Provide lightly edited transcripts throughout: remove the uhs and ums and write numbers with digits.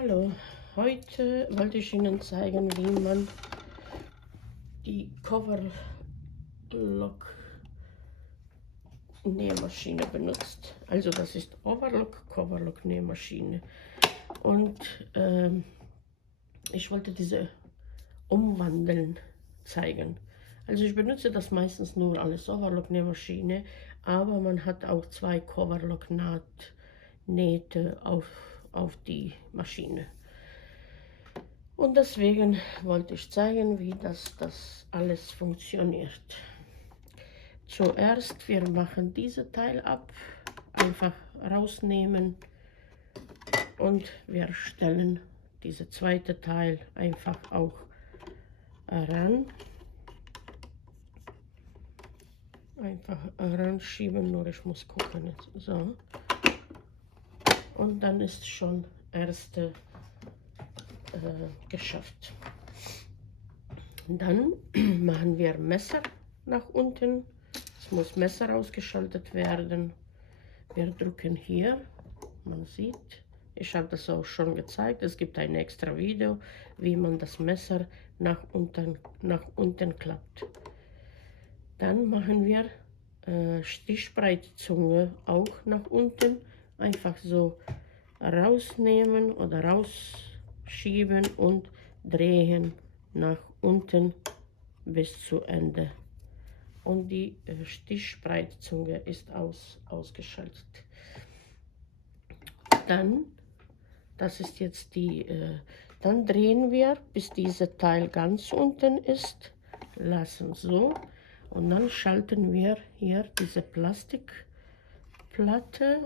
Hallo, heute wollte ich Ihnen zeigen, wie man die Coverlock Nähmaschine benutzt. Also das ist Coverlock Nähmaschine. Und ich wollte diese umwandeln zeigen. Also ich benutze das meistens nur als Overlock Nähmaschine, aber man hat auch zwei Coverlock Nähte auf die Maschine. Und deswegen wollte ich zeigen, wie das alles funktioniert. Zuerst, wir machen dieses Teil ab, einfach rausnehmen und wir stellen dieses zweite Teil einfach auch ran. Einfach ranschieben, nur ich muss gucken jetzt. So. Und dann ist schon erste geschafft. Dann machen wir Messer nach unten. Es muss Messer ausgeschaltet werden. Wir drücken hier, man sieht, ich habe das auch schon gezeigt, es gibt ein extra Video, wie man das Messer nach unten klappt. Dann machen wir Stichbreitzunge auch nach unten, einfach so rausnehmen oder rausschieben und drehen nach unten bis zu Ende. Und die Stichbreitzunge ist ausgeschaltet. Dann, das ist jetzt dann drehen wir, bis dieses Teil ganz unten ist, lassen so. Und dann schalten wir hier diese Plastikplatte,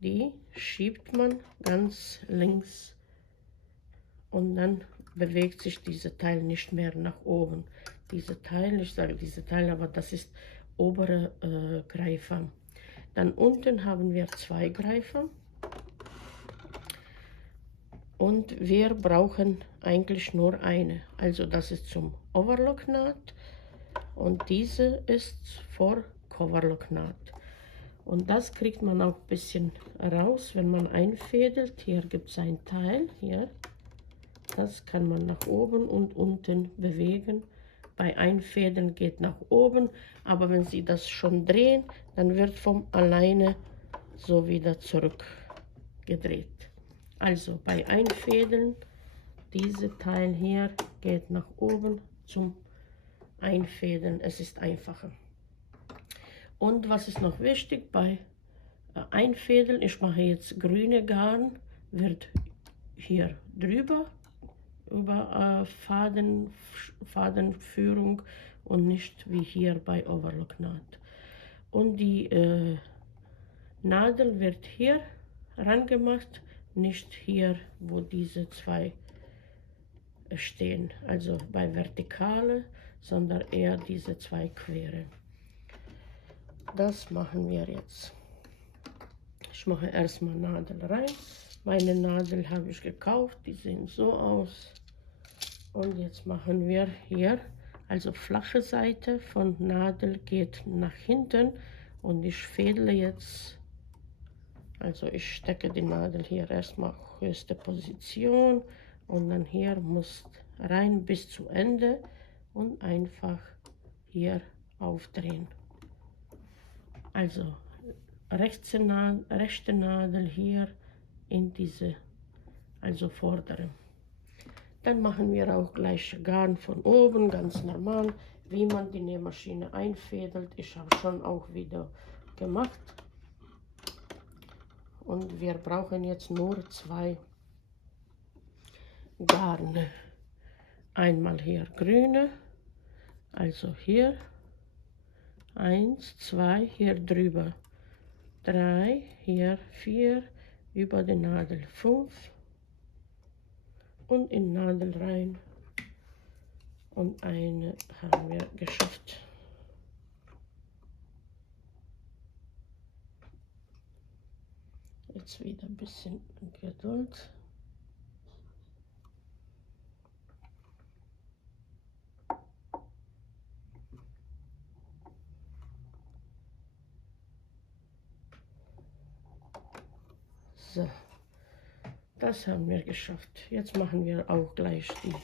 die schiebt man ganz links und dann bewegt sich dieses Teil nicht mehr nach oben. Diese Teil, ich sage diese Teil, aber das ist obere Greifer. Dann unten haben wir zwei Greifer und wir brauchen eigentlich nur eine. Also das ist zum Overlocknaht und diese ist für Coverlocknaht. Und das kriegt man auch ein bisschen raus, wenn man einfädelt. Hier gibt es ein Teil, hier. Das kann man nach oben und unten bewegen. Bei Einfädeln geht nach oben, aber wenn Sie das schon drehen, dann wird von alleine so wieder zurückgedreht. Also bei Einfädeln, dieses Teil hier geht nach oben zum Einfädeln. Es ist einfacher. Und was ist noch wichtig bei Einfädeln? Ich mache jetzt grüne Garn, wird hier drüber über Fadenführung und nicht wie hier bei Overlocknaht. Und die Nadel wird hier rangemacht, nicht hier, wo diese zwei stehen, also bei Vertikale, sondern eher diese zwei quere. Das machen wir jetzt. Ich mache erstmal Nadel rein. Meine Nadel habe ich gekauft, die sehen so aus. Und jetzt machen wir hier, also flache Seite von Nadel geht nach hinten und ich fädle jetzt, also ich stecke die Nadel hier erstmal höchste Position und dann hier muss rein bis zu Ende und einfach hier aufdrehen. Also rechte Nadel hier in diese, also vordere. Dann machen wir auch gleich Garn von oben, ganz normal, wie man die Nähmaschine einfädelt. Ich habe schon auch wieder gemacht. Und wir brauchen jetzt nur zwei Garne. Einmal hier grüne, also hier, 1, 2, hier drüber, 3, hier 4, über die Nadel 5 und in Nadel rein. Und eine haben wir geschafft. Jetzt wieder ein bisschen Geduld. So, Das haben wir geschafft. Jetzt machen wir auch gleich die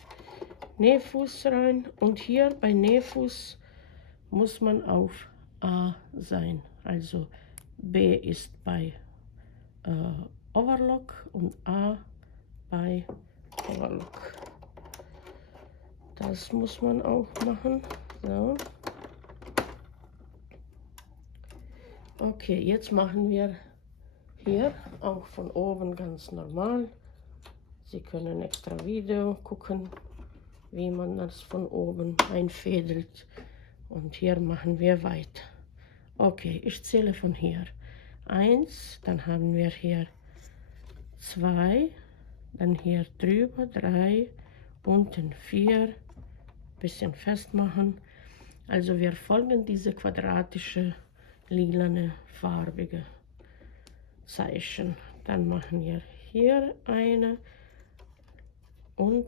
Nähfuß rein. Und hier bei Nähfuß muss man auf A sein. Also B ist bei Overlock und A bei Overlock. Das muss man auch machen. So. Okay, jetzt machen wir hier auch von oben ganz normal. Sie können extra Video gucken, wie man das von oben einfädelt. Und hier machen wir weiter. Okay, ich zähle von hier. 1, dann haben wir hier 2, dann hier drüber 3, unten 4, bisschen festmachen. Also wir folgen diese quadratische, lilane, farbige Zeichen. Dann machen wir hier eine und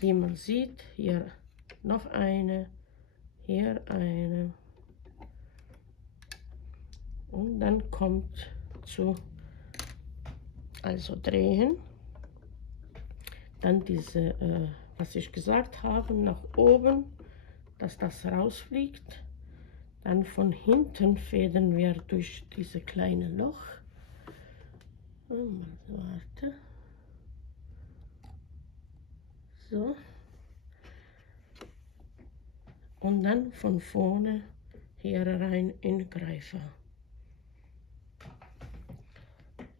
wie man sieht, hier noch eine, hier eine und dann kommt zu, also drehen, dann diese, was ich gesagt habe, nach oben, dass das rausfliegt. Dann von hinten fäden wir durch diese kleine Loch. Warte. So. Und dann von vorne hier rein in Greifer.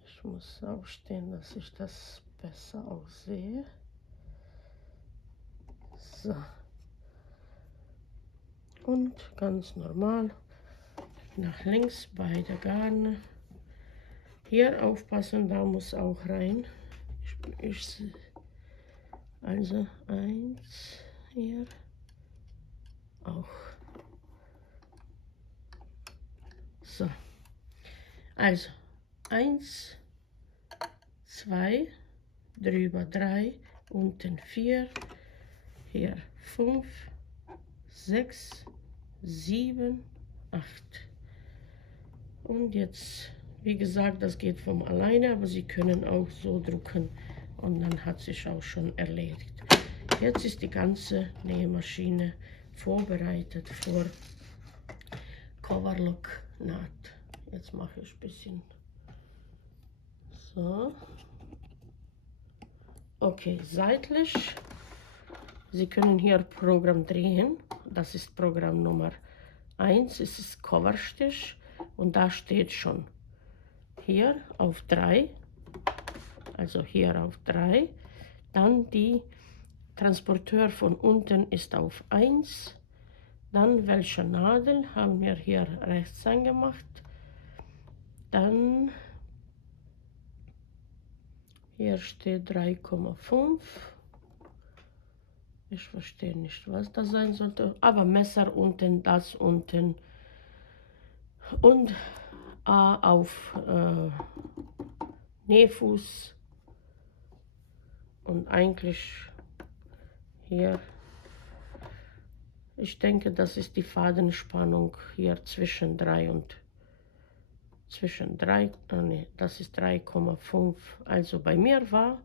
Ich muss aufstehen, dass ich das besser auch sehe. So. Und ganz normal nach links beide Garne. Hier aufpassen, da muss auch rein. Also 1 hier auch. So. Also 1, 2, drüber 3, unten 4, hier 5, 6, 7, 8. Und jetzt, wie gesagt, das geht von alleine, aber Sie können auch so drücken und dann hat sich auch schon erledigt. Jetzt ist die ganze Nähmaschine vorbereitet für Coverlock Naht. Jetzt mache ich ein bisschen so. Okay, seitlich. Sie können hier Programm drehen. Das ist Programm Nummer 1. Es ist Coverstich und da steht schon hier auf 3. Also hier auf 3. Dann die Transporteur von unten ist auf 1. Dann welche Nadel haben wir hier rechts angemacht. Dann hier steht 3,5. Ich verstehe nicht, was das sein sollte. Aber Messer unten, das unten. Und A auf Nähfuß. Und eigentlich hier, ich denke, das ist die Fadenspannung hier zwischen 3 und nee, das ist 3,5. Also bei mir war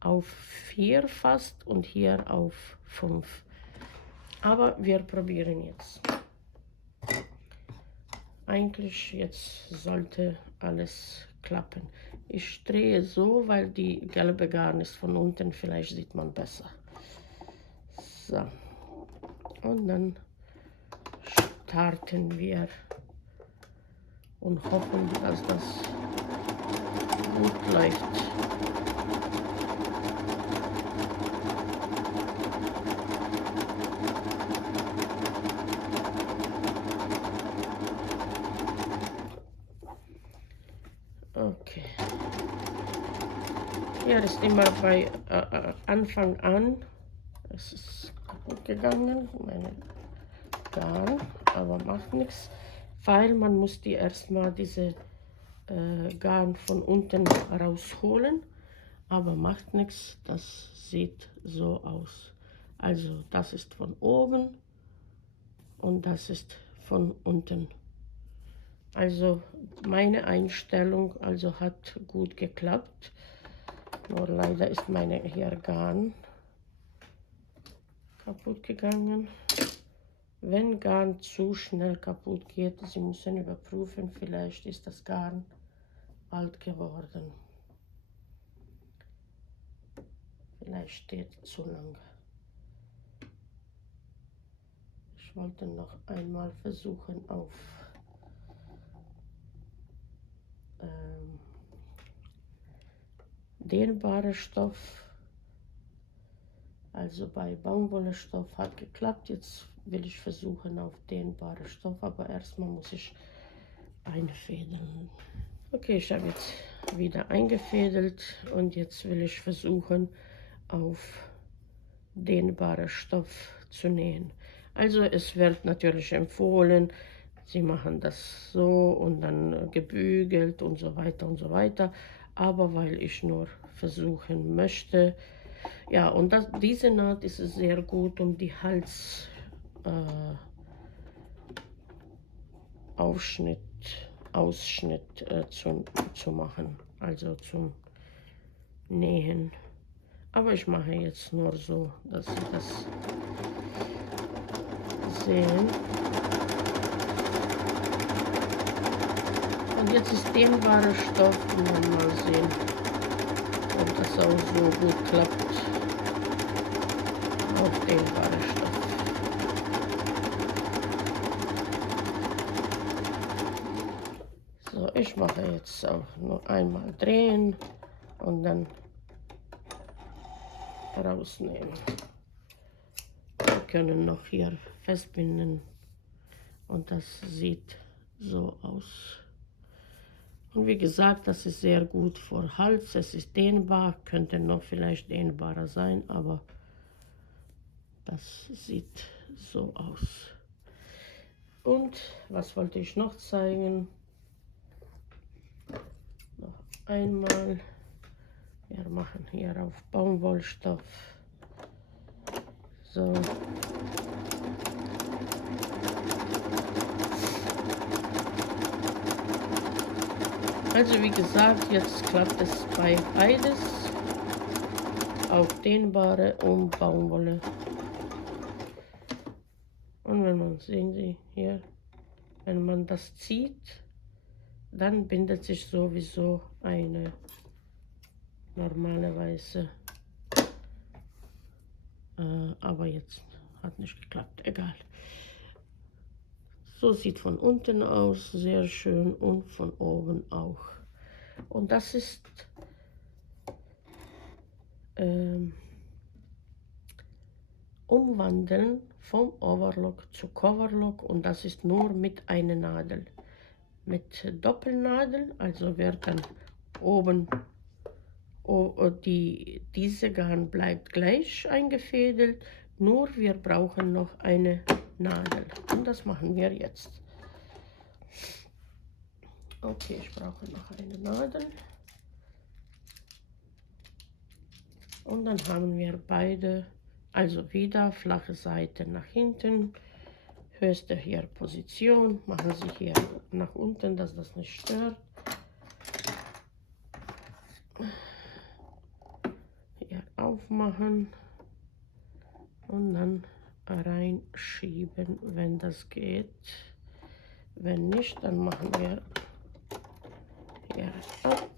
auf 4 fast und hier auf 5. Aber wir probieren jetzt. Eigentlich jetzt sollte alles klappen. Ich drehe so, weil die gelbe Garn ist von unten, vielleicht sieht man besser. So. Und dann starten wir und hoffen, dass das gut läuft. Okay. Hier ist immer bei Anfang an, es ist kaputt gegangen, meine Garn, aber macht nichts, weil man muss die erstmal diese Garn von unten rausholen, aber macht nichts, das sieht so aus. Also das ist von oben und das ist von unten. Also meine Einstellung also hat gut geklappt. Nur leider ist meine hier Garn kaputt gegangen. Wenn Garn zu schnell kaputt geht, Sie müssen überprüfen, vielleicht ist das Garn alt geworden. Vielleicht steht zu lang. Ich wollte noch einmal versuchen auf dehnbare Stoff. Also bei Baumwollstoff hat geklappt. Jetzt will ich versuchen auf dehnbare Stoff, aber erstmal muss ich einfädeln. Okay, ich habe jetzt wieder eingefädelt und jetzt will ich versuchen auf dehnbare Stoff zu nähen. Also es wird natürlich empfohlen, Sie machen das so und dann gebügelt und so weiter und so weiter. Aber weil ich nur versuchen möchte, ja, und diese Naht ist sehr gut, um die Ausschnitt zu machen, also zum Nähen. Aber ich mache jetzt nur so, dass Sie das sehen. Und jetzt ist dehnbarer Stoff und dann mal sehen, ob das auch so gut klappt auf dehnbarer Stoff. So, ich mache jetzt auch nur einmal drehen und dann rausnehmen. Wir können noch hier festbinden und das sieht so aus. Und wie gesagt, das ist sehr gut für Hals. Es ist dehnbar, könnte noch vielleicht dehnbarer sein, aber das sieht so aus. Und was wollte ich noch zeigen? Noch einmal. Wir machen hier auf Baumwollstoff. So. Also wie gesagt, jetzt klappt es bei beides, auf dehnbare und Baumwolle. Und wenn man, sehen Sie hier, wenn man das zieht, dann bindet sich sowieso eine normalerweise. Aber jetzt hat nicht geklappt, egal. So sieht von unten aus, sehr schön, und von oben auch. Und das ist umwandeln vom Overlock zu Coverlock, und das ist nur mit einer Nadel. Mit Doppelnadel, also wird dann oben, diese Garn bleibt gleich eingefädelt, nur wir brauchen noch eine Nadel. Und das machen wir jetzt. Okay, ich brauche noch eine Nadel. Und dann haben wir beide, also wieder flache Seite nach hinten, höchste hier Position, machen Sie hier nach unten, dass das nicht stört. Hier aufmachen und dann reinschieben, wenn das geht. Wenn nicht, dann machen wir hier ab.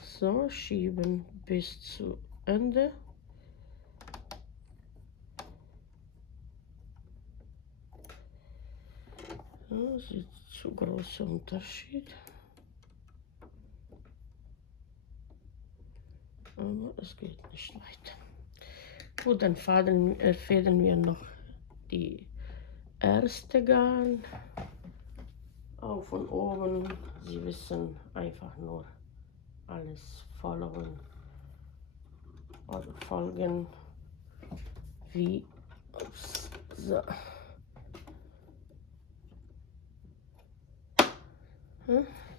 So, schieben bis zu Ende. Das ist zu großer Unterschied. Aber es geht nicht weiter. Gut, dann fädeln wir noch die erste Garn auf und oben. Sie wissen, einfach nur alles folgen oder folgen, wie, so.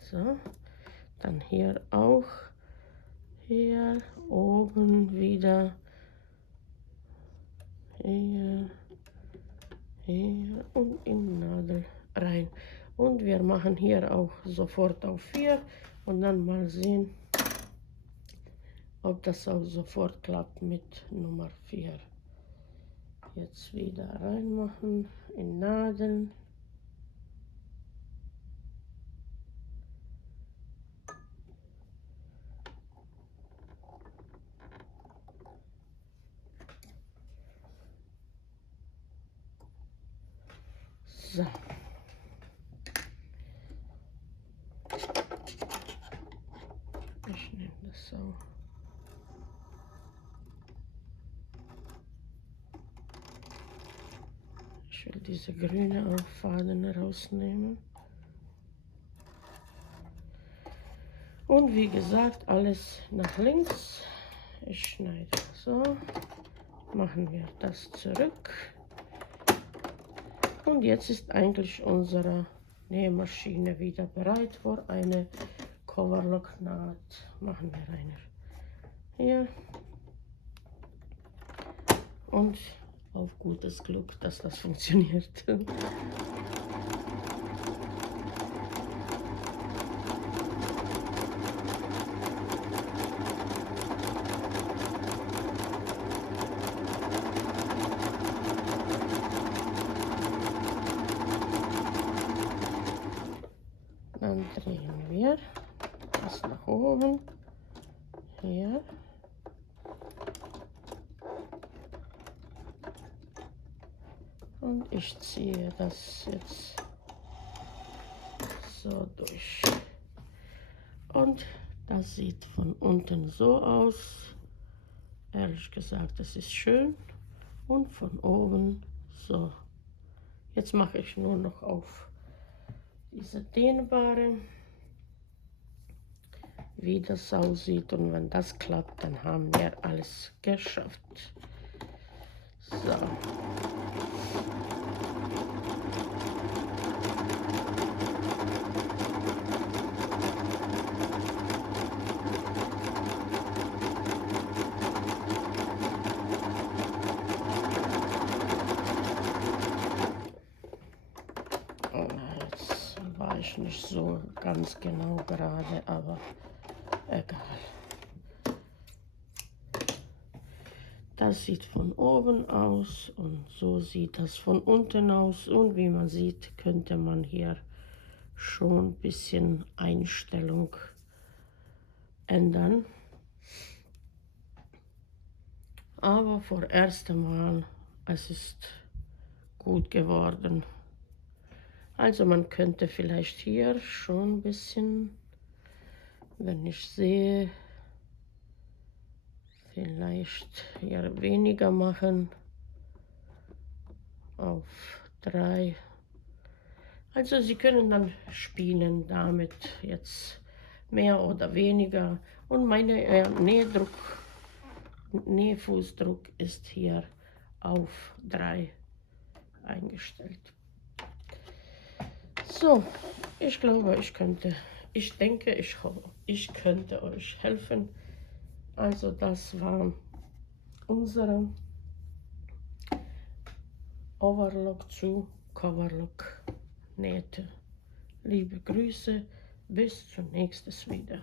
So, dann hier auch, hier oben wieder hier, hier und in die Nadel rein. Und wir machen hier auch sofort auf 4 und dann mal sehen, ob das auch sofort klappt mit Nummer 4. Jetzt wieder reinmachen in Nadeln. So. Ich nehme das so. Ich will diese grüne Faden rausnehmen. Und wie gesagt, alles nach links. Ich schneide so. Machen wir das zurück. Und jetzt ist eigentlich unsere Nähmaschine wieder bereit für eine Coverlock-Naht. Machen wir eine hier. Und auf gutes Glück, dass das funktioniert. Dann drehen wir das nach oben. Hier. Und ich ziehe das jetzt so durch. Und das sieht von unten so aus. Ehrlich gesagt, das ist schön. Und von oben so. Jetzt mache ich nur noch auf diese dehnbare, wie das aussieht. Und wenn das klappt, dann haben wir alles geschafft. So. Jetzt war ich nicht so ganz genau gerade, aber egal. Das sieht von oben aus und so sieht das von unten aus. Und wie man sieht, könnte man hier schon ein bisschen Einstellung ändern. Aber vorerst einmal, es ist gut geworden. Also man könnte vielleicht hier schon ein bisschen, wenn ich sehe, vielleicht hier weniger machen, auf 3. Also Sie können dann spielen damit jetzt mehr oder weniger. Und meine Nähfußdruck ist hier auf 3 eingestellt. So, ich glaube, ich könnte euch helfen. Also das war unsere Overlock zu Coverlock Nähte. Liebe Grüße, bis zum nächsten Video.